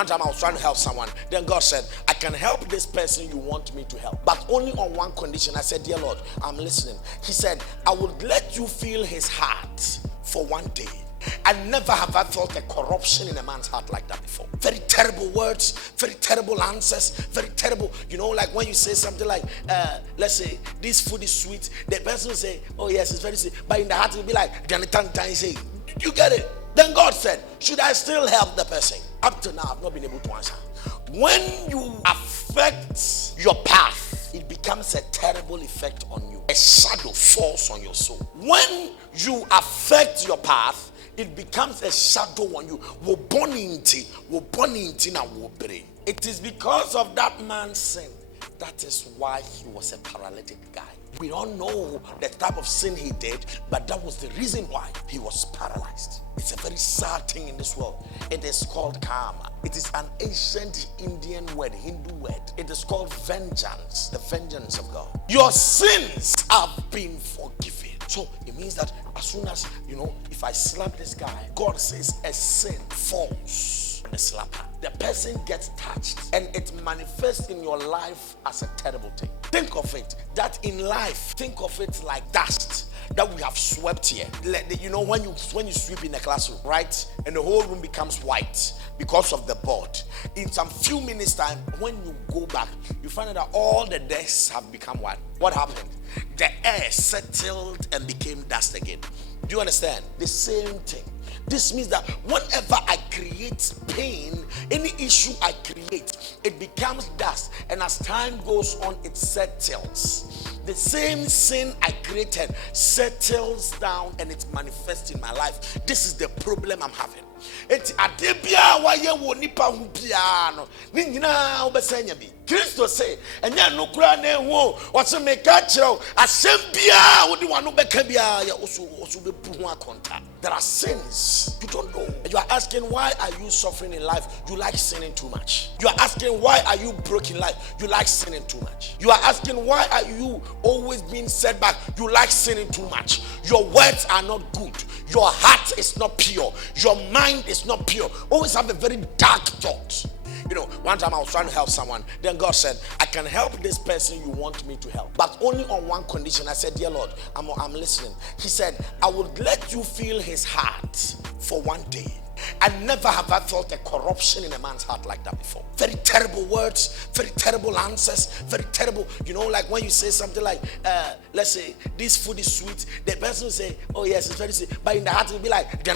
one time I was trying to help someone. Then God said, I can help this person you want me to help, but only on one condition. I said, dear Lord, I'm listening. He said, I will let you feel his heart for one day. And never have I felt a corruption in a man's heart like that before. Very terrible words, very terrible answers, very terrible. You know, like when you say something like, let's say, this food is sweet, the person will say, oh yes, it's very sweet. But in the heart, it will be like, say, you get it? Then God said, should I still help the person? Up to now, I've not been able to answer. When you affect your path, it becomes a terrible effect on you. A shadow falls on your soul. When you affect your path, it becomes a shadow on you. It is because of that man's sin. That is why he was a paralytic guy. We don't know the type of sin he did, but that was the reason why he was paralyzed. It's a very sad thing in this world. It is called karma. It is an ancient Indian word, Hindu word. It is called vengeance, the vengeance of God. Your sins have been forgiven. So it means that as soon as, if I slap this guy, God says a sin falls on the slapper. The person gets touched and it manifests in your life as a terrible thing. Think of it, that in life, think of it like dust that we have swept here. When you sweep in a classroom, right? And the whole room becomes white because of the board. In some few minutes time, when you go back, you find out that all the desks have become white. What happened? The air settled and became dust again. Do you understand? The same thing. This means that whenever I create pain, any issue I create, it becomes dust. And as time goes on, it settles. The same sin I created settles down and it manifests in my life. This is the problem I'm having. Christo say, and ya no kura na ehu what's make kachiro asembia wodi wanu beka bia ya osu be pu ho akonta. There are sins you don't know. You are asking, why are you suffering in life? You like sinning too much. You are asking, why are you broken in life? You like sinning too much. You are asking, why are you always being set back? You like sinning too much. Your words are not good. Your heart is not pure. Your mind is not pure. Always have a very dark thought. One time I was trying to help someone. Then God said, I can help this person you want me to help, but only on one condition. I said, dear Lord, I'm listening. He said, I will let you feel his heart for one day. And never have I felt a corruption in a man's heart like that before. Very terrible words, very terrible answers, very terrible. Like when you say something like, let's say, this food is sweet, the person will say, oh yes, it's very sweet. But in the heart, it will be like,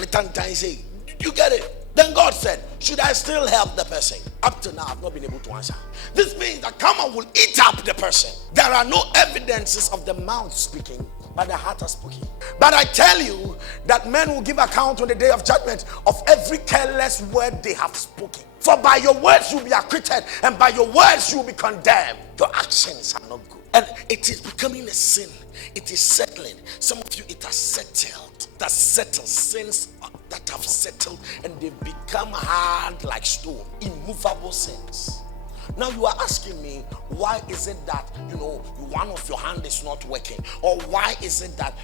say, you get it? Then God said, should I still help the person? Up to now, I've not been able to answer. This means that karma will eat up the person. There are no evidences of the mouth speaking, but the heart has spoken. But I tell you that men will give account on the day of judgment of every careless word they have spoken. For by your words you will be acquitted, and by your words you will be condemned. Your actions are not good. And it is becoming a sin. It is settling. Some of you, it has settled. That settles sins that have settled and they've become hard like stone. Immovable sins. Now you are asking me, why is it that, one of your hand is not working? Or why is it that,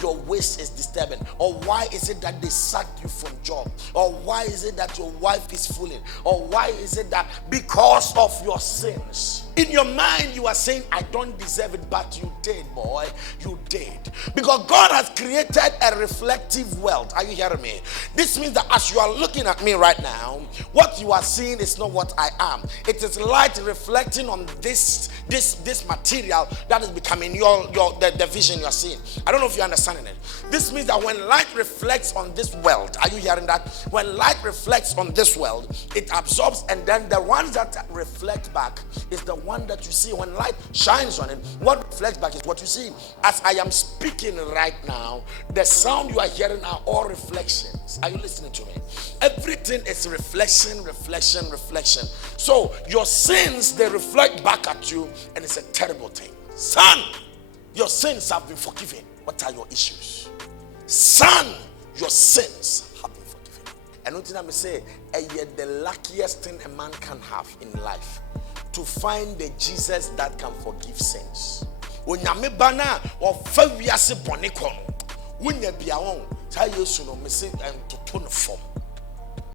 your waist is disturbing? Or why is it that they sacked you from job? Or why is it that your wife is fooling? Or why is it that because of your sins? In your mind, you are saying, I don't deserve it, but you did, boy. You did. Because God has created a reflective world. Are you hearing me? This means that as you are looking at me right now, what you are seeing is not what I am. It is light reflecting on this material that is becoming the vision you are seeing. I don't know if you're understanding it. This means that when light reflects on this world, are you hearing that? When light reflects on this world, it absorbs, and then the ones that reflect back is the one that you see. When light shines on it, what reflects back is what you see. As I am speaking right now, the sound you are hearing are all reflections. Are you listening to me? Everything is reflection, reflection, reflection. So your sins, they reflect back at you, and it's a terrible thing. Son, your sins have been forgiven. What are your issues? Son, your sins have been forgiven. And what I say, the luckiest thing a man can have in life, to find the Jesus that can forgive sins. When you bana or fawiase bonekono, when you be alone, tell you so no missing and to turn from.